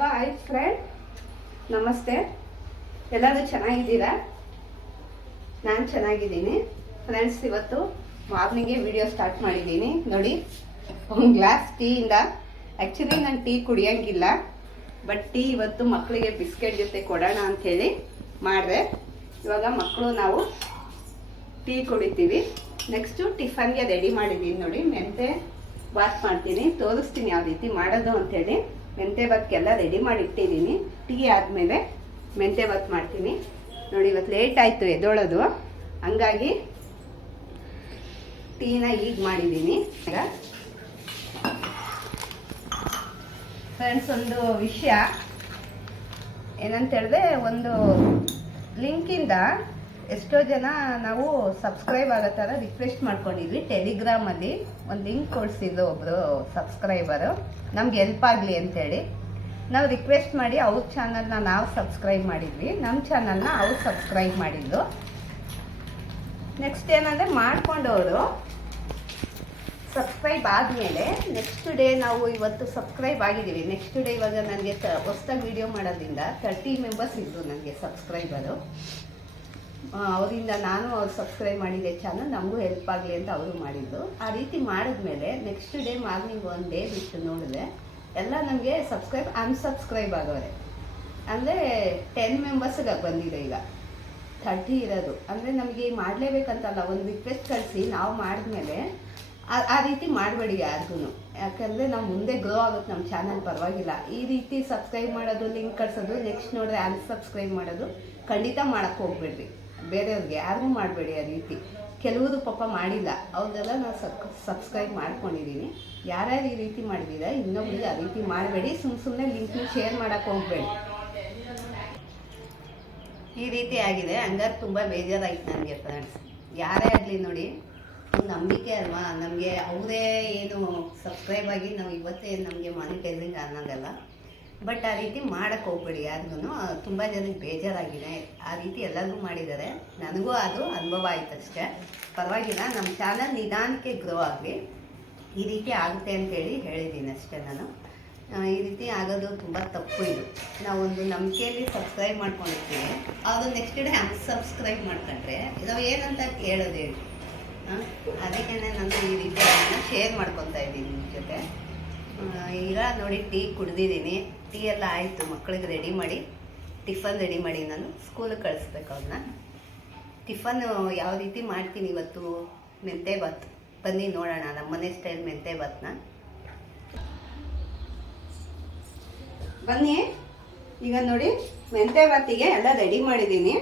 Hi friend, ನಮಸ್ತೆ. ಎಲ್ಲರೂ ಚೆನ್ನಾಗಿದ್ದೀರಾ? ನಾನು ಚೆನ್ನಾಗಿದ್ದೀನಿ ಫ್ರೆಂಡ್ಸ್. ಇವತ್ತು ಮಾರ್ನಿಂಗೇ ವಿಡಿಯೋ ಸ್ಟಾರ್ಟ್ ಮಾಡಿದ್ದೀನಿ. ನೋಡಿ, ಒಂದು ಗ್ಲಾಸ್ ಟೀಯಿಂದ. ಆ್ಯಕ್ಚುಲಿ ನಾನು ಟೀ ಕುಡಿಯೋಂಗಿಲ್ಲ, ಬಟ್ ಟೀ ಇವತ್ತು ಮಕ್ಕಳಿಗೆ ಬಿಸ್ಕೆಟ್ ಜೊತೆ ಕೊಡೋಣ ಅಂಥೇಳಿ ಮಾಡಿದೆ. ಇವಾಗ ಮಕ್ಕಳು ನಾವು ಟೀ ಕುಡಿತೀವಿ. ನೆಕ್ಸ್ಟು ಟಿಫನ್ಗೆ ರೆಡಿ ಮಾಡಿದ್ದೀನಿ. ನೋಡಿ, ಮೆಂತೆ ಬಾತ್ ಮಾಡ್ತೀನಿ, ತೋರಿಸ್ತೀನಿ ಯಾವ ರೀತಿ ಮಾಡೋದು ಅಂಥೇಳಿ. ಮೆಂತೆ ಬಾತ್ಗೆಲ್ಲ ರೆಡಿ ಮಾಡಿ ಇಟ್ಟಿದ್ದೀನಿ. ಟೀ ಆದಮೇಲೆ ಮೆಂತೆ ಬಾತ್ ಮಾಡ್ತೀನಿ. ನೋಡಿ, ಇವತ್ತು ಲೇಟ್ ಆಯಿತು ಎದ್ದೋಳೋದು, ಹಂಗಾಗಿ ಟೀನ ಈಗ ಮಾಡಿದ್ದೀನಿ. ಈಗ ಫ್ರೆಂಡ್ಸ್, ಒಂದು ವಿಷಯ ಏನಂತ ಹೇಳಿದ್ರೆ, ಒಂದು ಲಿಂಕಿಂದ ಎಷ್ಟೋ ಜನ ನಾವು ಸಬ್ಸ್ಕ್ರೈಬ್ ಆಗೋ ಥರ ರಿಕ್ವೆಸ್ಟ್ ಮಾಡ್ಕೊಂಡಿದ್ವಿ. ಟೆಲಿಗ್ರಾಮಲ್ಲಿ ಒಂದು ಲಿಂಕ್ ಕೊಡಿಸಿದ್ರು ಒಬ್ಬರು ಸಬ್ಸ್ಕ್ರೈಬರು, ನಮ್ಗೆ ಹೆಲ್ಪ್ ಆಗಲಿ ಅಂತೇಳಿ. ನಾವು ರಿಕ್ವೆಸ್ಟ್ ಮಾಡಿ ಅವ್ರ ಚಾನಲ್ನ ನಾವು ಸಬ್ಸ್ಕ್ರೈಬ್ ಮಾಡಿದ್ವಿ, ನಮ್ಮ ಚಾನಲ್ನ ಅವ್ರು ಸಬ್ಸ್ಕ್ರೈಬ್ ಮಾಡಿದ್ದು. ನೆಕ್ಸ್ಟ್ ಏನಂದರೆ, ಮಾಡ್ಕೊಂಡವರು ಸಬ್ಸ್ಕ್ರೈಬ್ ಆದಮೇಲೆ ನೆಕ್ಸ್ಟ್ ಡೇ ನಾವು ಇವತ್ತು ಸಬ್ಸ್ಕ್ರೈಬ್ ಆಗಿದ್ದೀವಿ. ನೆಕ್ಸ್ಟ್ ಡೇ ಇವಾಗ ನನಗೆ ಹೊಸ್ದಾಗಿ ವಿಡಿಯೋ ಮಾಡೋದ್ರಿಂದ 30 ಮೆಂಬರ್ಸ್ ಇದ್ದರು ನನಗೆ ಸಬ್ಸ್ಕ್ರೈಬರು. ಅವರಿಂದ ನಾನು ಅವ್ರು ಸಬ್ಸ್ಕ್ರೈಬ್ ಮಾಡಿದ್ದೆ ಚಾನಲ್, ನಮಗೂ ಹೆಲ್ಪ್ ಆಗಲಿ ಅಂತ ಅವರು ಮಾಡಿದ್ದು. ಆ ರೀತಿ ಮಾಡಿದ್ಮೇಲೆ ನೆಕ್ಸ್ಟ್ ಡೇ ಮಾರ್ನಿಂಗ್ ಒಂದು ಡೇ ಬಿಟ್ಟು ನೋಡಿದೆ, ಎಲ್ಲ ನನಗೆ ಅನ್ಸಬ್ಸ್ಕ್ರೈಬ್ ಆಗೋರೆ. ಅಂದರೆ 10 ಮೆಂಬರ್ಸ್ಗೆ ಬಂದಿದೆ. ಈಗ 30 ಇರೋದು. ಅಂದರೆ ನಮಗೆ ಮಾಡಲೇಬೇಕಂತಲ್ಲ, ಒಂದು ರಿಕ್ವೆಸ್ಟ್ ಕಳಿಸಿ ನಾವು ಮಾಡಿದ್ಮೇಲೆ ಆ ರೀತಿ ಮಾಡಬೇಡಿ ಯಾರಿಗೂ. ಯಾಕಂದರೆ ನಾವು ಮುಂದೆ ಗ್ರೋ ಆಗುತ್ತೆ ನಮ್ಮ ಚಾನಲ್, ಪರವಾಗಿಲ್ಲ. ಈ ರೀತಿ ಸಬ್ಸ್ಕ್ರೈಬ್ ಮಾಡೋದು, ಲಿಂಕ್ ಕಳಿಸೋದು, ನೆಕ್ಸ್ಟ್ ನೋಡಿದ್ರೆ ಅನ್ಸಬ್ಸ್ಕ್ರೈಬ್ ಮಾಡೋದು ಖಂಡಿತ ಮಾಡೋಕ್ಕೆ ಹೋಗ್ಬೇಡ್ರಿ. ಬೇರೆಯವ್ರಿಗೆ ಯಾರಿಗೂ ಮಾಡಬೇಡಿ ಆ ರೀತಿ. ಕೆಲವರು ಪಾಪ ಮಾಡಿಲ್ಲ, ಅವ್ರಿಗೆಲ್ಲ ನಾನು ಸಬ್ಸ್ಕ್ರೈಬ್ ಮಾಡ್ಕೊಂಡಿದ್ದೀನಿ. ಯಾರ್ಯಾರು ಈ ರೀತಿ ಮಾಡಿದ್ದೀರಾ, ಇನ್ನೊಬ್ರಿಗೆ ಆ ರೀತಿ ಮಾಡಬೇಡಿ. ಸುಮ್ಮನೆ ಲಿಂಕ್ನ ಶೇರ್ ಮಾಡೋಕ್ಕೆ ಹೋಗಬೇಡಿ. ಈ ರೀತಿ ಆಗಿದೆ. ಹಂಗಾರೆ ತುಂಬ ಬೇಜಾರಾಯಿತು ನನಗೆ ಫ್ರೆಂಡ್ಸ್. ಯಾರೇ ಆಗಲಿ ನೋಡಿ, ನಂಬಿಕೆ ಅಲ್ವಾ ನಮಗೆ. ಅವರೇ ಏನು ಸಬ್ಸ್ಕ್ರೈಬ್ ಆಗಿ ನಾವು ಇವತ್ತೇ ನಮಗೆ ಮಾನಿಟೈಸಿಂಗ್ ಅನ್ನೋದಲ್ಲ. ಬಟ್ ಆ ರೀತಿ ಮಾಡೋಕ್ಕೆ ಹೋಗ್ಬೇಡಿ ಯಾರಿಗೂ. ತುಂಬ ಜನಕ್ಕೆ ಬೇಜಾರಾಗಿದೆ. ಆ ರೀತಿ ಎಲ್ಲರಿಗೂ ಮಾಡಿದ್ದಾರೆ. ನನಗೂ ಅದು ಅನುಭವ ಆಯ್ತು ಅಷ್ಟೇ. ಪರವಾಗಿಲ್ಲ, ನಮ್ಮ ಚಾನಲ್ ನಿಧಾನಕ್ಕೆ ಗ್ರೋ ಆಗಲಿ. ಈ ರೀತಿ ಆಗುತ್ತೆ ಅಂತೇಳಿ ಹೇಳಿದ್ದೀನಿ ಅಷ್ಟೇ ನಾನು. ಈ ರೀತಿ ಆಗೋದು ತುಂಬ ತಪ್ಪು. ಇದು ನಾವೊಂದು ನಂಬಿಕೆಯಲ್ಲಿ ಸಬ್ಸ್ಕ್ರೈಬ್ ಮಾಡ್ಕೊಂಡಿರ್ತೀವಿ, ಅದು ನೆಕ್ಸ್ಟ್ ಡೇ ಅನ್ಸಬ್ಸ್ಕ್ರೈಬ್ ಮಾಡ್ಕೊಂಡ್ರೆ ನಾವು ಏನಂತ ಹೇಳೋದು ಹೇಳಿ. ಅದಕ್ಕೆ ನಾನು ಈ ರೀತಿ ಅದನ್ನು ಶೇರ್ ಮಾಡ್ಕೊತಾ ಇದ್ದೀನಿ ನಿಮ್ಮ ಜೊತೆ. ಈಗ ನೋಡಿ, ಟೀ ಕುಡ್ದಿದ್ದೀನಿ. ಟೀ ಎಲ್ಲ ಆಯಿತು. ಮಕ್ಕಳಿಗೆ ರೆಡಿ ಮಾಡಿ ಟಿಫನ್ ರೆಡಿ ಮಾಡಿ ನಾನು ಸ್ಕೂಲಿಗೆ ಕಳಿಸ್ಬೇಕು ಅವ್ರನ್ನ. ಟಿಫನ್ನು ಯಾವ ರೀತಿ ಮಾಡ್ತೀನಿ ಇವತ್ತು, ಮೆಂತೆ ಬಾತ್. ಬನ್ನಿ ನೋಡೋಣ ನಮ್ಮ ಮನೆ ಸ್ಟೈಲ್ ಮೆಂತೆ ಬಾತ್ನ. ಬನ್ನಿ. ಈಗ ನೋಡಿ, ಮೆಂತೆ ಬಾತಿಗೆ ಎಲ್ಲ ರೆಡಿ ಮಾಡಿದ್ದೀನಿ.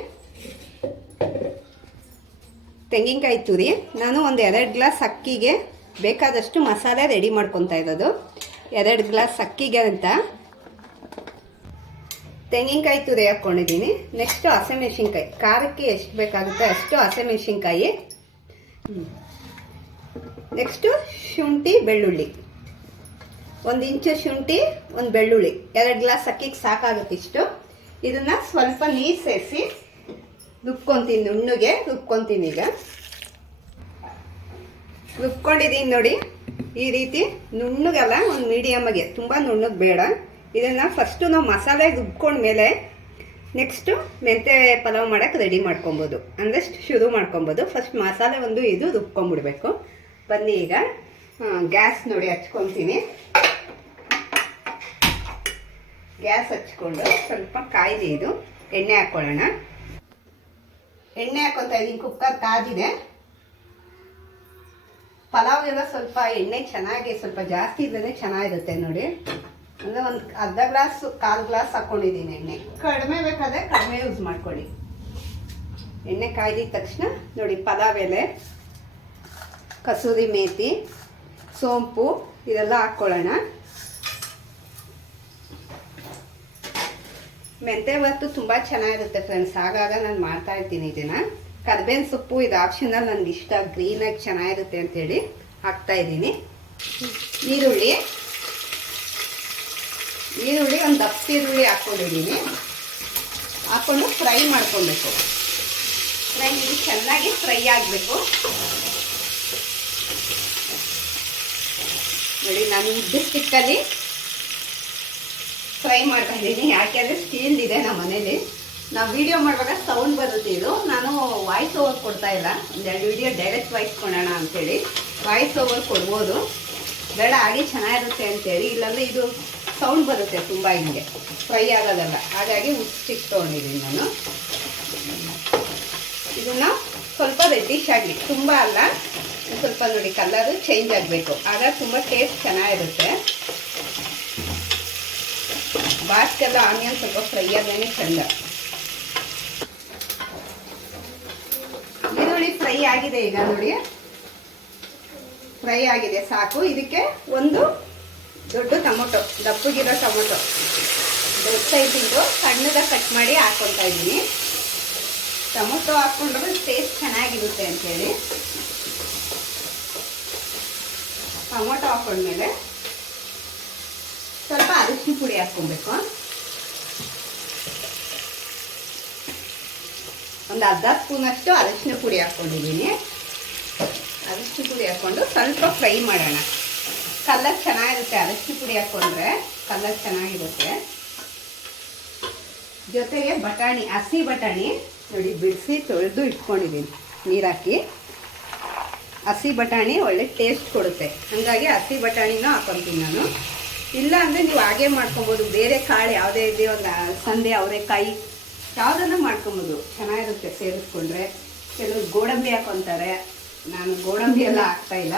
ತೆಂಗಿನಕಾಯಿ ತುರಿ, ನಾನು ಒಂದು 2 ಗ್ಲಾಸ್ ಅಕ್ಕಿಗೆ ಬೇಕಾದಷ್ಟು ಮಸಾಲೆ ರೆಡಿ ಮಾಡ್ಕೊತಾ ಇರೋದು. 2 ಗ್ಲಾಸ್ ಅಕ್ಕಿಗೆ ಅಂತ ತೆಂಗಿನಕಾಯಿ ತುರಿ ಹಾಕ್ಕೊಂಡಿದ್ದೀನಿ. ನೆಕ್ಸ್ಟು ಹಸಿಮೆಣ್ಸಿನ್ಕಾಯಿ, ಖಾರಕ್ಕೆ ಎಷ್ಟು ಬೇಕಾಗುತ್ತೆ ಅಷ್ಟು ಹಸಿಮೆಣ್ಸಿನ್ಕಾಯಿ. ನೆಕ್ಸ್ಟು ಶುಂಠಿ ಬೆಳ್ಳುಳ್ಳಿ, 1 ಇಂಚು ಶುಂಠಿ, 1 ಬೆಳ್ಳುಳ್ಳಿ. 2 ಗ್ಲಾಸ್ ಅಕ್ಕಿಗೆ ಸಾಕಾಗುತ್ತೆ ಇಷ್ಟು. ಇದನ್ನು ಸ್ವಲ್ಪ ನೀರು ಸೇರಿಸಿ ರುಬ್ಕೊತೀನಿ, ನುಣ್ಣಗೆ ರುಬ್ಕೊತೀನಿ. ಈಗ ರುಬ್ಕೊಂಡಿದ್ದೀನಿ ನೋಡಿ, ಈ ರೀತಿ ನುಣ್ಣಗಲ್ಲ, ಒಂದು ಮೀಡಿಯಮ್ಗೆ, ತುಂಬ ನುಣ್ಣಗೆ ಬೇಡ. ಇದನ್ನು ಫಸ್ಟು ನಾವು ಮಸಾಲೆ ರುಬ್ಕೊಂಡ್ಮೇಲೆ ನೆಕ್ಸ್ಟು ಮೆಂತೆ ಪಲಾವ್ ಮಾಡೋಕ್ಕೆ ರೆಡಿ ಮಾಡ್ಕೊಬೋದು, ಅಂದರೆ ಶುರು ಮಾಡ್ಕೊಬೋದು. ಫಸ್ಟ್ ಮಸಾಲೆ ಒಂದು ಇದು ರುಬ್ಕೊಂಡ್ಬಿಡ್ಬೇಕು. ಬನ್ನಿ ಈಗ ಗ್ಯಾಸ್ ನೋಡಿ ಹಚ್ಕೊತೀನಿ. ಗ್ಯಾಸ್ ಹಚ್ಕೊಂಡು ಸ್ವಲ್ಪ ಕಾಯ್ದೆ ಇದು ಎಣ್ಣೆ ಹಾಕ್ಕೊಳ್ಳೋಣ. ಎಣ್ಣೆ ಹಾಕ್ಕೊತಾ ಇದ್ದೀನಿ. ಕುಕ್ಕರ್ ಕಾದಿದೆ. ಪಲಾವ್ಗೆಲ್ಲ ಸ್ವಲ್ಪ ಎಣ್ಣೆ ಚೆನ್ನಾಗಿ, ಸ್ವಲ್ಪ ಜಾಸ್ತಿ ಇದ್ದರೆ ಚೆನ್ನಾಗಿರುತ್ತೆ ನೋಡಿ. ಅಂದರೆ ಒಂದು ಅರ್ಧ ಗ್ಲಾಸ್, 1/4 ಗ್ಲಾಸ್ ಹಾಕ್ಕೊಂಡಿದ್ದೀನಿ ಎಣ್ಣೆ. ಕಡಿಮೆ ಬೇಕಾದರೆ ಕಡಿಮೆ ಯೂಸ್ ಮಾಡ್ಕೊಳ್ಳಿ. ಎಣ್ಣೆ ಕಾಯ್ದಿದ ತಕ್ಷಣ ನೋಡಿ, ಪಲಾವ್ ಎಲೆ, ಕಸೂರಿ ಮೇಥಿ, ಸೋಂಪು ಇದೆಲ್ಲ ಹಾಕ್ಕೊಳ್ಳೋಣ. ಮೆಂತೆ ಬಾತು ತುಂಬ ಚೆನ್ನಾಗಿರುತ್ತೆ ಫ್ರೆಂಡ್ಸ್. ಆಗಾಗ ನಾನು ಮಾಡ್ತಾ ಇರ್ತೀನಿ ಇದನ್ನು. ಕರ್ಬೇವಿನ ಸೊಪ್ಪು ಇದು ಆಪ್ಷನಲ್, ನನಗೆ ಇಷ್ಟ, ಗ್ರೀನಾಗಿ ಚೆನ್ನಾಗಿರುತ್ತೆ ಅಂಥೇಳಿ ಹಾಕ್ತಾಯಿದ್ದೀನಿ. ಈರುಳ್ಳಿ ಒಂದು ದಪ್ಪ ಈರುಳ್ಳಿ ಹಾಕ್ಕೊಂಡಿದ್ದೀನಿ. ಹಾಕ್ಕೊಂಡು ಫ್ರೈ ಮಾಡ್ಕೊಳ್ಬೇಕು. ಇದು ಚೆನ್ನಾಗಿ ಫ್ರೈ ಆಗಬೇಕು. ನೋಡಿ, ನಾನು ಉದ್ದ ಸ್ಟಿಕ್ಕಲ್ಲಿ ಫ್ರೈ ಮಾಡ್ತಾ ಇದ್ದೀನಿ. ಯಾಕೆಂದರೆ ಸ್ಟೀಲ್ ಇದೆ ನಮ್ಮ ಮನೇಲಿ. ನಾವು ವಿಡಿಯೋ ಮಾಡುವಾಗ ಸೌಂಡ್ ಬರುತ್ತೆ. ಇದು ನಾನು ವಾಯ್ಸ್ ಓವರ್ ಕೊಡ್ತಾ ಇಲ್ಲ. ಒಂದೆರಡು ವಿಡಿಯೋ ಡೈರೆಕ್ಟ್ ವಾಯ್ಸ್ ಕೊಡೋಣ ಅಂಥೇಳಿ ವಾಯ್ಸ್ ಓವರ್ ಕೊಡ್ಬೋದು. ಬೇಡ ಹಾಗೆ ಚೆನ್ನಾಗಿರುತ್ತೆ ಅಂತೇಳಿ. ಇಲ್ಲಾಂದರೆ ಇದು ಸೌಂಡ್ ಬರುತ್ತೆ ತುಂಬ, ಹಿಂಗೆ ಫ್ರೈ ಆಗೋದಲ್ಲ. ಹಾಗಾಗಿ ಉಚ್ಚಿಟ್ಟು ತೊಗೊಂಡಿದ್ದೀನಿ ನಾನು. ಇದನ್ನು ಸ್ವಲ್ಪ ರೆಡ್ಡಿಶ್ ಆಗಲಿ, ತುಂಬ ಅಲ್ಲ, ಸ್ವಲ್ಪ ನೋಡಿ ಕಲರು ಚೇಂಜ್ ಆಗಬೇಕು. ಆಗ ತುಂಬ ಟೇಸ್ಟ್ ಚೆನ್ನಾಗಿರುತ್ತೆ. ಬಾಸ್ಗೆಲ್ಲ ಆನಿಯನ್ ಸ್ವಲ್ಪ ಫ್ರೈ ಆದ್ಮೇಲೆ ಚೆಂದ. ಈರುಳ್ಳಿ ಫ್ರೈ ಆಗಿದೆ. ಈಗ ನೋಡಿ ಫ್ರೈ ಆಗಿದೆ, ಸಾಕು. ಇದಕ್ಕೆ ಒಂದು ದೊಡ್ಡ ಟೊಮೊಟೊ, ದಪ್ಪಗಿರೋ ಟೊಮೊಟೊ, ದೊಡ್ಡ ಸೈಜಿಂದು ಸಣ್ಣದಾಗಿ ಕಟ್ ಮಾಡಿ ಹಾಕ್ಕೊತಾ ಇದ್ದೀನಿ. ಟೊಮೊಟೊ ಹಾಕ್ಕೊಂಡ್ರೆ ಟೇಸ್ಟ್ ಚೆನ್ನಾಗಿರುತ್ತೆ ಅಂತೇಳಿ ಟೊಮೊಟೊ ಹಾಕೊಂಡ್ಮೇಲೆ ಸ್ವಲ್ಪ ಅರಿಶಿನ ಪುಡಿ ಹಾಕ್ಕೊಬೇಕು. ಒಂದು ಅರ್ಧ ಸ್ಪೂನಷ್ಟು ಅರಿಶಿನ ಪುಡಿ ಹಾಕ್ಕೊಂಡಿದ್ದೀನಿ. ಅರಿಶಿನ ಪುಡಿ ಹಾಕ್ಕೊಂಡು ಸ್ವಲ್ಪ ಫ್ರೈ ಮಾಡೋಣ. ಕಲರ್ ಚೆನ್ನಾಗಿರುತ್ತೆ, ಅರಿಶಿನ ಪುಡಿ ಹಾಕ್ಕೊಂಡ್ರೆ ಕಲರ್ ಚೆನ್ನಾಗಿರುತ್ತೆ. ಜೊತೆಗೆ ಬಟಾಣಿ, ಹಸಿ ಬಟಾಣಿ ನೋಡಿ ಬಿಡಿಸಿ ತೊಳೆದು ಇಟ್ಕೊಂಡಿದ್ದೀನಿ ನೀರಾಕಿ. ಹಸಿ ಬಟಾಣಿ ಒಳ್ಳೆ ಟೇಸ್ಟ್ ಕೊಡುತ್ತೆ, ಹಾಗಾಗಿ ಹಸಿ ಬಟಾಣಿನೂ ಹಾಕ್ಕೊತೀನಿ ನಾನು. ಇಲ್ಲ ಅಂದರೆ ನೀವು ಹಾಗೆ ಮಾಡ್ಕೊಬೋದು. ಬೇರೆ ಕಾಳು ಯಾವುದೇ ಇದೆ, ಒಂದು ಸಂದೆ ಅವರೆಕಾಯಿ ಯಾವುದನ್ನು ಮಾಡ್ಕೊಬೋದು, ಚೆನ್ನಾಗಿರುತ್ತೆ ಸೇರಿಸ್ಕೊಂಡ್ರೆ. ಕೆಲವರು ಗೋಡಂಬಿ ಹಾಕ್ಕೊತಾರೆ, ನಾನು ಗೋಡಂಬಿ ಎಲ್ಲ ಹಾಕ್ತಾಯಿಲ್ಲ,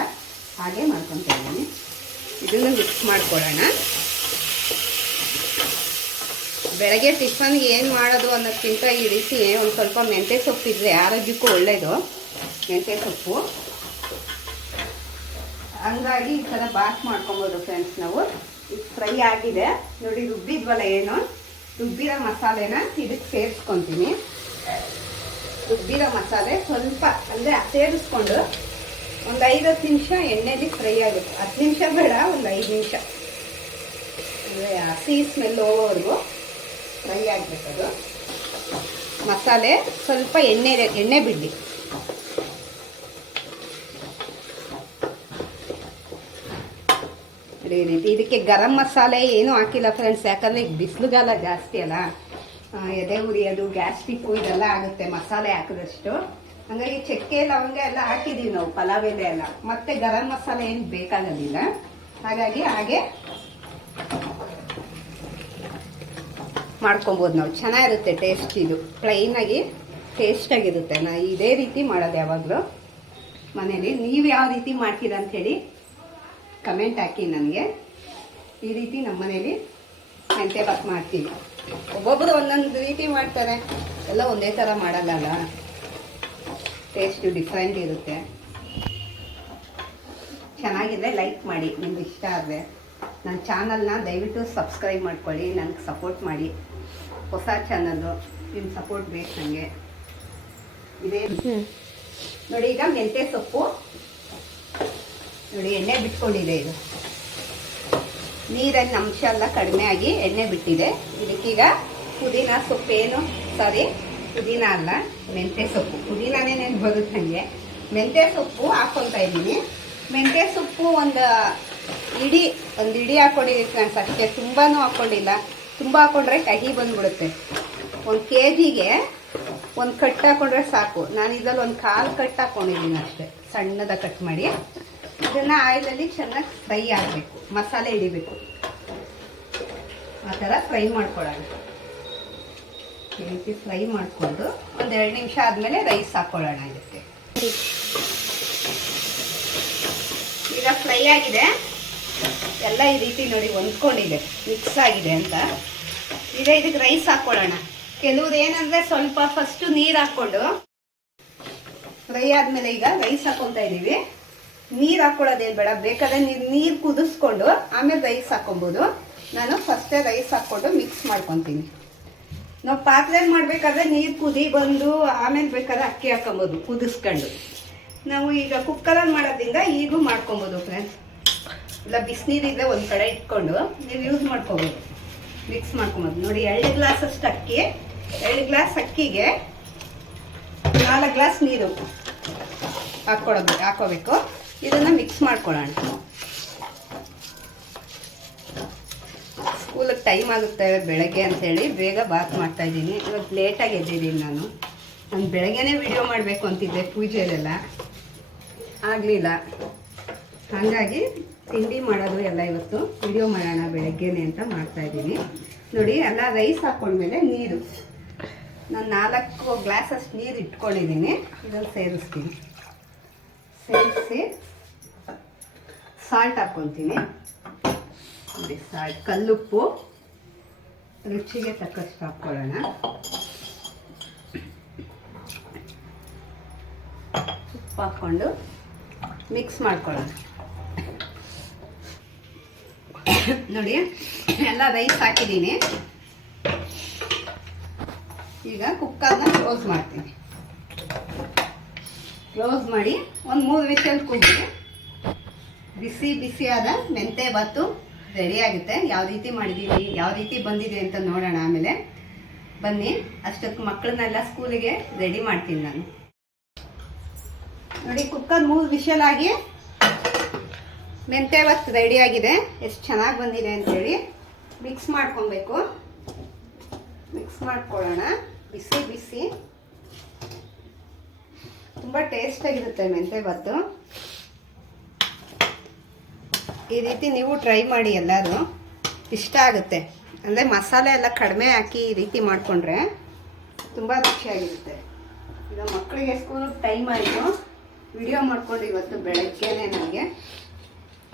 ಹಾಗೆ ಮಾಡ್ಕೊತಾ ಇದ್ದೀನಿ. ಇದನ್ನು ಮಿಕ್ಸ್ ಮಾಡ್ಕೊಳ್ಳೋಣ. ಬೆಳಗ್ಗೆ ಟಿಫನ್ಗೆ ಏನು ಮಾಡೋದು ಅನ್ನೋದಕ್ಕಿಂತ ಈ ರೀತಿ ಒಂದು ಸ್ವಲ್ಪ ಮೆಂತ್ಯ ಸೊಪ್ಪು ಇದ್ದರೆ ಆರೋಗ್ಯಕ್ಕೂ ಒಳ್ಳೆಯದು, ಮೆಂತ್ಯ ಸೊಪ್ಪು. ಹಂಗಾಗಿ ಈ ಥರ ಬಾತ್ ಮಾಡ್ಕೊಬೋದು ಫ್ರೆಂಡ್ಸ್. ನಾವು ಇದು ಫ್ರೈ ಆಗಿದೆ ನೋಡಿ, ರುಬ್ಬಿದ್ವಲ್ಲ ಏನು, ರುಬ್ಬಿರೋ ಮಸಾಲೆನ ಇದಕ್ಕೆ ಸೇರಿಸ್ಕೊತೀನಿ. ರುಬ್ಬಿರೋ ಮಸಾಲೆ ಸ್ವಲ್ಪ ಅಂದರೆ ಸೇರಿಸ್ಕೊಂಡು ಒಂದು 5-10 ನಿಮಿಷ ಎಣ್ಣೆಲಿ ಫ್ರೈ ಆಗುತ್ತೆ. 10 ನಿಮಿಷ ಬೇಡ, ಒಂದು 5 ನಿಮಿಷ, ಅಂದರೆ ಹಸಿ ಸ್ಮೆಲ್ ಹೋಗೋವರೆಗೂ ಫ್ರೈ ಆಗಬೇಕದು. ಮಸಾಲೆ ಸ್ವಲ್ಪ ಎಣ್ಣೆ ಬಿಡಿ. ಈ ರೀತಿ ಇದಕ್ಕೆ ಗರಂ ಮಸಾಲೆ ಏನೂ ಹಾಕಿಲ್ಲ ಫ್ರೆಂಡ್ಸ್, ಯಾಕಂದರೆ ಈಗ ಬಿಸಿಲುಗಾಲ ಜಾಸ್ತಿ ಅಲ್ಲ, ಎದೆ ಉರಿಯೋದು, ಗ್ಯಾಸ್ಟ್ರಿಕ್ಕು ಇದೆಲ್ಲ ಆಗುತ್ತೆ ಮಸಾಲೆ ಹಾಕಿದಷ್ಟು. ಹಾಗಾಗಿ ಚಕ್ಕೆ ಲವಂಗ ಎಲ್ಲ ಹಾಕಿದ್ದೀವಿ ನಾವು ಪಲಾವ್ ಎಲೆ ಎಲ್ಲ, ಮತ್ತೆ ಗರಂ ಮಸಾಲೆ ಏನು ಬೇಕಾಗೋದಿಲ್ಲ. ಹಾಗಾಗಿ ಹಾಗೆ ಮಾಡ್ಕೊಬೋದು ನಾವು, ಚೆನ್ನಾಗಿರುತ್ತೆ ಟೇಸ್ಟ್. ಇದು ಪ್ಲೈನಾಗಿ ಟೇಸ್ಟಾಗಿರುತ್ತೆ. ನಾನು ಇದೇ ರೀತಿ ಮಾಡೋದು ಯಾವಾಗಲೂ ಮನೇಲಿ. ನೀವು ಯಾವ ರೀತಿ ಮಾಡ್ತೀರ ಅಂಥೇಳಿ ಕಮೆಂಟ್ ಹಾಕಿ ನನಗೆ. ಈ ರೀತಿ ನಮ್ಮ ಮನೇಲಿ ಮೆಂತ್ಯ ಬಾತ್ ಮಾಡ್ತೀವಿ. ಒಬ್ಬೊಬ್ಬರು ಒಂದೊಂದು ರೀತಿ ಮಾಡ್ತಾರೆ, ಎಲ್ಲ ಒಂದೇ ಥರ ಮಾಡಲ್ಲ, ಟೇಸ್ಟು ಡಿಫ್ರೆಂಟ್ ಇರುತ್ತೆ. ಚೆನ್ನಾಗಿದೆ, ಲೈಕ್ ಮಾಡಿ ನಿಮ್ಗೆ ಇಷ್ಟ ಆದರೆ. ನನ್ನ ಚಾನಲ್ನ ದಯವಿಟ್ಟು ಸಬ್ಸ್ಕ್ರೈಬ್ ಮಾಡ್ಕೊಳ್ಳಿ, ನನಗೆ ಸಪೋರ್ಟ್ ಮಾಡಿ. ಹೊಸ ಚಾನಲ್ಲು, ನಿಮ್ಮ ಸಪೋರ್ಟ್ ಬೇಕು ನನಗೆ. ಇದೇ ನೋಡಿ, ಈಗ ಮೆಂತ್ಯ ಸೊಪ್ಪು ನೋಡಿ ಎಣ್ಣೆ ಬಿಟ್ಕೊಂಡಿದೆ. ಇದು ನೀರಿನ ಅಂಶ ಎಲ್ಲ ಕಡಿಮೆ ಆಗಿ ಎಣ್ಣೆ ಬಿಟ್ಟಿದೆ. ಇದಕ್ಕೀಗ ಪುದೀನ ಸೊಪ್ಪೇನು, ಪುದೀನ ಅಲ್ಲ, ಮೆಂತ್ಯ ಸೊಪ್ಪು. ಪುದೀನಾನೇ ನೆನ್ಪು ಬರುತ್ತೆ ನನಗೆ. ಮೆಂತ್ಯ ಸೊಪ್ಪು ಹಾಕ್ಕೊತಾ ಇದ್ದೀನಿ. ಮೆಂತ್ಯ ಸೊಪ್ಪು ಒಂದು ಇಡೀ ಹಾಕ್ಕೊಂಡಿದ್ದೀನಿ ಫ್ರೆಂಡ್ಸ್, ಅಷ್ಟೇ. ತುಂಬಾ ಹಾಕ್ಕೊಂಡಿಲ್ಲ, ತುಂಬ ಹಾಕ್ಕೊಂಡ್ರೆ ಕಹಿ ಬಂದ್ಬಿಡುತ್ತೆ. 1 kgಗೆ 1 ಕಟ್ ಹಾಕ್ಕೊಂಡ್ರೆ ಸಾಕು. ನಾನು ಇದರಲ್ಲಿ 1/4 ಕಟ್ ಹಾಕ್ಕೊಂಡಿದ್ದೀನಿ ಅಷ್ಟೇ, ಸಣ್ಣದಾಗಿ ಕಟ್ ಮಾಡಿ. ಇದನ್ನು ಆಯಿಲಲ್ಲಿ ಚೆನ್ನಾಗಿ ಫ್ರೈ ಆಗಬೇಕು, ಮಸಾಲೆ ಹಿಡಿಬೇಕು. ಆ ಥರ ಫ್ರೈ ಮಾಡ್ಕೊಳ್ಳೋಣ. ಈ ರೀತಿ ಫ್ರೈ ಮಾಡಿಕೊಂಡು ಒಂದು 2 ನಿಮಿಷ ಆದಮೇಲೆ ರೈಸ್ ಹಾಕ್ಕೊಳ್ಳೋಣ ಇದಕ್ಕೆ. ಈಗ ಫ್ರೈ ಆಗಿದೆ ಎಲ್ಲ, ಈ ರೀತಿ ನೋಡಿ ಹೊಂದ್ಕೊಂಡಿದೆ, ಮಿಕ್ಸ್ ಆಗಿದೆ ಅಂತ. ಈಗ ಇದಕ್ಕೆ ರೈಸ್ ಹಾಕ್ಕೊಳ್ಳೋಣ. ಕೆಲವ್ರು ಏನಂದರೆ ಸ್ವಲ್ಪ ಫಸ್ಟು ನೀರು ಹಾಕ್ಕೊಂಡು ಫ್ರೈ ಆದಮೇಲೆ ಈಗ ರೈಸ್ ಹಾಕ್ಕೊತಾ ಇದ್ದೀವಿ. ನೀರು ಹಾಕ್ಕೊಳ್ಳೋದೇನು ಬೇಡ, ಬೇಕಾದ್ರೆ ನೀರು ಕುದಿಸ್ಕೊಂಡು ಆಮೇಲೆ ರೈಸ್ ಹಾಕ್ಕೊಬೋದು. ನಾನು ಫಸ್ಟೇ ರೈಸ್ ಹಾಕ್ಕೊಂಡು ಮಿಕ್ಸ್ ಮಾಡ್ಕೊತೀನಿ. ನಾವು ಪಾತ್ರೆಯಲ್ಲಿ ಮಾಡಬೇಕಾದ್ರೆ ನೀರು ಕುದಿ ಬಂದು ಆಮೇಲೆ ಬೇಕಾದ್ರೆ ಅಕ್ಕಿ ಹಾಕೊಬೋದು ಕುದಿಸ್ಕೊಂಡು. ನಾವು ಈಗ ಕುಕ್ಕರಲ್ಲಿ ಮಾಡೋದ್ರಿಂದ ಈಗೂ ಮಾಡ್ಕೊಬೋದು ಫ್ರೆಂಡ್ಸ್. ಇಲ್ಲ ಬಿಸಿನೀರಿದ್ರೆ ಒಂದು ಕಡೆ ಇಟ್ಕೊಂಡು ನೀವು ಯೂಸ್ ಮಾಡ್ಕೊಬೋದು, ಮಿಕ್ಸ್ ಮಾಡ್ಕೊಬೋದು. ನೋಡಿ 2 ಗ್ಲಾಸಷ್ಟು ಅಕ್ಕಿ, 2 ಗ್ಲಾಸ್ ಅಕ್ಕಿಗೆ 4 ಗ್ಲಾಸ್ ನೀರು ಹಾಕ್ಕೋಬೇಕು. ಇದನ್ನು ಮಿಕ್ಸ್ ಮಾಡ್ಕೊಳ್ಳೋಣ. ಸ್ಕೂಲಿಗೆ ಟೈಮ್ ಆಗುತ್ತೆ ಬೆಳಗ್ಗೆ ಅಂತೇಳಿ ಬೇಗ ಬಾತ್ ಮಾಡ್ತಾಯಿದ್ದೀನಿ. ಇವತ್ತು ಲೇಟಾಗಿ ಎದ್ದಿದ್ದೀನಿ ನಾನು ಬೆಳಗ್ಗೆನೇ ವಿಡಿಯೋ ಮಾಡಬೇಕು ಅಂತಿದ್ದೆ ಪೂಜೆಯಲ್ಲೆಲ್ಲ ಆಗಲಿಲ್ಲ. ಹಾಗಾಗಿ ತಿಂಡಿ ಮಾಡೋದು ಎಲ್ಲ ಇವತ್ತು ವಿಡಿಯೋ ಮಾಡೋಣ ಬೆಳಗ್ಗೆನೆ ಅಂತ ಮಾಡ್ತಾಯಿದ್ದೀನಿ. ನೋಡಿ ಎಲ್ಲ ರೈಸ್ ಹಾಕ್ಕೊಂಡ್ಮೇಲೆ ನೀರು ನಾನು 4 ಗ್ಲಾಸಷ್ಟು ನೀರು ಇಟ್ಕೊಂಡಿದ್ದೀನಿ. ಇದನ್ನು ಸೇರಿಸ್ತೀನಿ. ಸೇರಿಸಿ ಸಾಲ್ಟ್ ಹಾಕ್ಕೊತೀನಿ. ನೋಡಿ ಸಾಲ್ಟ್, ಕಲ್ಲುಪ್ಪು ರುಚಿಗೆ ತಕ್ಕಷ್ಟು ಹಾಕ್ಕೊಳ್ಳೋಣ. ಉಪ್ಪು ಹಾಕ್ಕೊಂಡು ಮಿಕ್ಸ್ ಮಾಡ್ಕೊಳ್ಳೋಣ. ನೋಡಿ ಎಲ್ಲ ರೈಸ್ ಹಾಕಿದ್ದೀನಿ. ಈಗ ಕುಕ್ಕರ್ನ ಕ್ಲೋಸ್ ಮಾಡ್ತೀನಿ. ಕ್ಲೋಸ್ ಮಾಡಿ ಒಂದು 3 ವಿಷಲ್ ಕೂಗಿ ಬಿಸಿ ಬಿಸಿಯಾದ ಮೆಂತೆ ಬಾತು ರೆಡಿ ಆಗುತ್ತೆ. ಯಾವ ರೀತಿ ಮಾಡಿದ್ದೀವಿ, ಯಾವ ರೀತಿ ಬಂದಿದೆ ಅಂತ ನೋಡೋಣ ಆಮೇಲೆ. ಬನ್ನಿ, ಅಷ್ಟೊತ್ತು ಮಕ್ಕಳನ್ನೆಲ್ಲ ಸ್ಕೂಲಿಗೆ ರೆಡಿ ಮಾಡ್ತೀನಿ ನಾನು. ನೋಡಿ ಕುಕ್ಕರ್ 3 ವಿಷಲ್ ಆಗಿ ಮೆಂತೆ ಬಾತ್ ರೆಡಿ ಆಗಿದೆ. ಎಷ್ಟು ಚೆನ್ನಾಗಿ ಬಂದಿದೆ ಅಂತೇಳಿ ಮಿಕ್ಸ್ ಮಾಡ್ಕೊಬೇಕು. ಮಿಕ್ಸ್ ಮಾಡ್ಕೊಳ್ಳೋಣ. ಬಿಸಿ ಬಿಸಿ ತುಂಬ ಟೇಸ್ಟಾಗಿರುತ್ತೆ ಮೆಂತೆ ಬಾತು. ಈ ರೀತಿ ನೀವು ಟ್ರೈ ಮಾಡಿ, ಎಲ್ಲರೂ ಇಷ್ಟ ಆಗುತ್ತೆ. ಅಂದರೆ ಮಸಾಲೆ ಎಲ್ಲ ಕಡಿಮೆ ಹಾಕಿ ಈ ರೀತಿ ಮಾಡಿಕೊಂಡ್ರೆ ತುಂಬ ರುಚಿಯಾಗಿರುತ್ತೆ. ಈಗ ಮಕ್ಕಳಿಗೆ ಸ್ಕೂಲಿಗೆ ಟೈಮ್ ಆಯಿತು. ವಿಡಿಯೋ ಮಾಡ್ಕೊಂಡು ಇವತ್ತು ಬೆಳಗ್ಗೆನೇ ನನಗೆ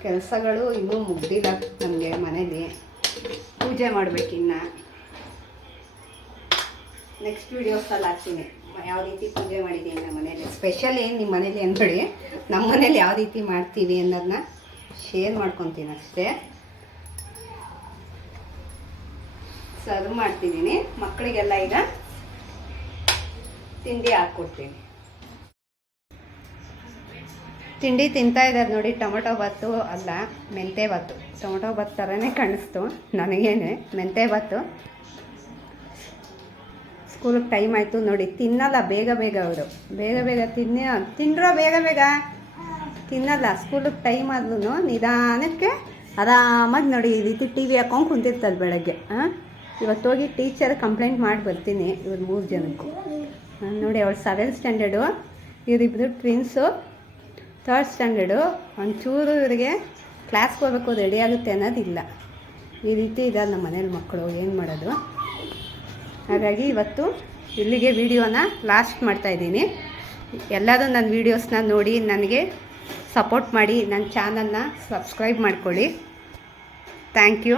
ಕೆಲಸಗಳು ಇನ್ನೂ ಮುಗ್ದಿಲ್ಲ. ನನಗೆ ಮನೇಲಿ ಪೂಜೆ ಮಾಡಬೇಕಿನ್ನು. ನೆಕ್ಸ್ಟ್ ವೀಡಿಯೋಸಲ್ಲಿ ಹಾಕ್ತೀನಿ ಯಾವ ರೀತಿ ಪೂಜೆ ಮಾಡಿದ್ದೀನಿ ನಮ್ಮ ಮನೇಲಿ. ಸ್ಪೆಷಲ್ ಏನು ನಿಮ್ಮ ಮನೇಲಿ ಅಂದ್ಬಿಡಿ, ನಮ್ಮ ಮನೇಲಿ ಯಾವ ರೀತಿ ಮಾಡ್ತೀವಿ ಅನ್ನೋದನ್ನ ಶೇರ್ ಮಾಡ್ಕೊತೀನಿ ಅಷ್ಟೇ. ಸರ್ವ್ ಮಾಡ್ತಿದ್ದೀನಿ. ಮಕ್ಕಳಿಗೆಲ್ಲ ಈಗ ತಿಂಡಿ ಹಾಕ್ಕೊಡ್ತೀನಿ. ತಿಂಡಿ ತಿಂತಾ ಇದ್ದಾರೆ ನೋಡಿ. ಟೊಮೊಟೊ ಬಾತು ಅಲ್ಲ, ಮೆಂತೆ ಬಾತು. ಟೊಮೊಟೊ ಬಾತ್ ಥರನೇ ಕಾಣಿಸ್ತು ನನಗೇನೆ. ಮೆಂತೆ ಬಾತು. ಸ್ಕೂಲಿಗೆ ಟೈಮ್ ಆಯಿತು ನೋಡಿ. ತಿನ್ನಲ್ಲ ಬೇಗ ಬೇಗ ಅವರು. ಬೇಗ ಬೇಗ ತಿನ್ರೋ ಬೇಗ ಬೇಗ ತಿನ್ನಲ್ಲ. ಸ್ಕೂಲಿಗೆ ಟೈಮ್ ಆದ್ರೂ ನಿಧಾನಕ್ಕೆ ಆರಾಮಾಗಿ ನೋಡಿ ಈ ರೀತಿ ಟಿ ವಿ ಹಾಕೊಂಡು ಕುಂತಿರ್ತಾರೆ ಬೆಳಗ್ಗೆ. ಇವತ್ತು ಹೋಗಿ ಟೀಚರ್ ಕಂಪ್ಲೇಂಟ್ ಮಾಡಿ ಬರ್ತೀನಿ ಇವ್ರು 3 ಜನಕ್ಕೂ. ನೋಡಿ, ಅವಳು 7th ಸ್ಟ್ಯಾಂಡರ್ಡು, ಇವರಿಬ್ಬರು ಟ್ವಿನ್ಸು 3rd ಸ್ಟ್ಯಾಂಡರ್ಡು. ಒಂಚೂರು ಇವರಿಗೆ ಕ್ಲಾಸ್ಗೆ ಹೋಗ್ಬೇಕು ರೆಡಿ ಆಗುತ್ತೆ ಅನ್ನೋದಿಲ್ಲ. ಈ ರೀತಿ ಇದ್ದಾರೆ ನಮ್ಮ ಮನೇಲಿ ಮಕ್ಕಳು. ಏನು ಮಾಡೋದು? ಹಾಗಾಗಿ ಇವತ್ತು ಇಲ್ಲಿಗೆ ವಿಡಿಯೋನ ಲಾಸ್ಟ್ ಮಾಡ್ತಾಯಿದ್ದೀನಿ. ಎಲ್ಲರೂ ನನ್ನ ವೀಡಿಯೋಸ್ನ ನೋಡಿ ನನಗೆ ಸಪೋರ್ಟ್ ಮಾಡಿ. ನನ್ನ ಚಾನಲ್ನ ಸಬ್ಸ್ಕ್ರೈಬ್ ಮಾಡ್ಕೊಳ್ಳಿ. Thank you.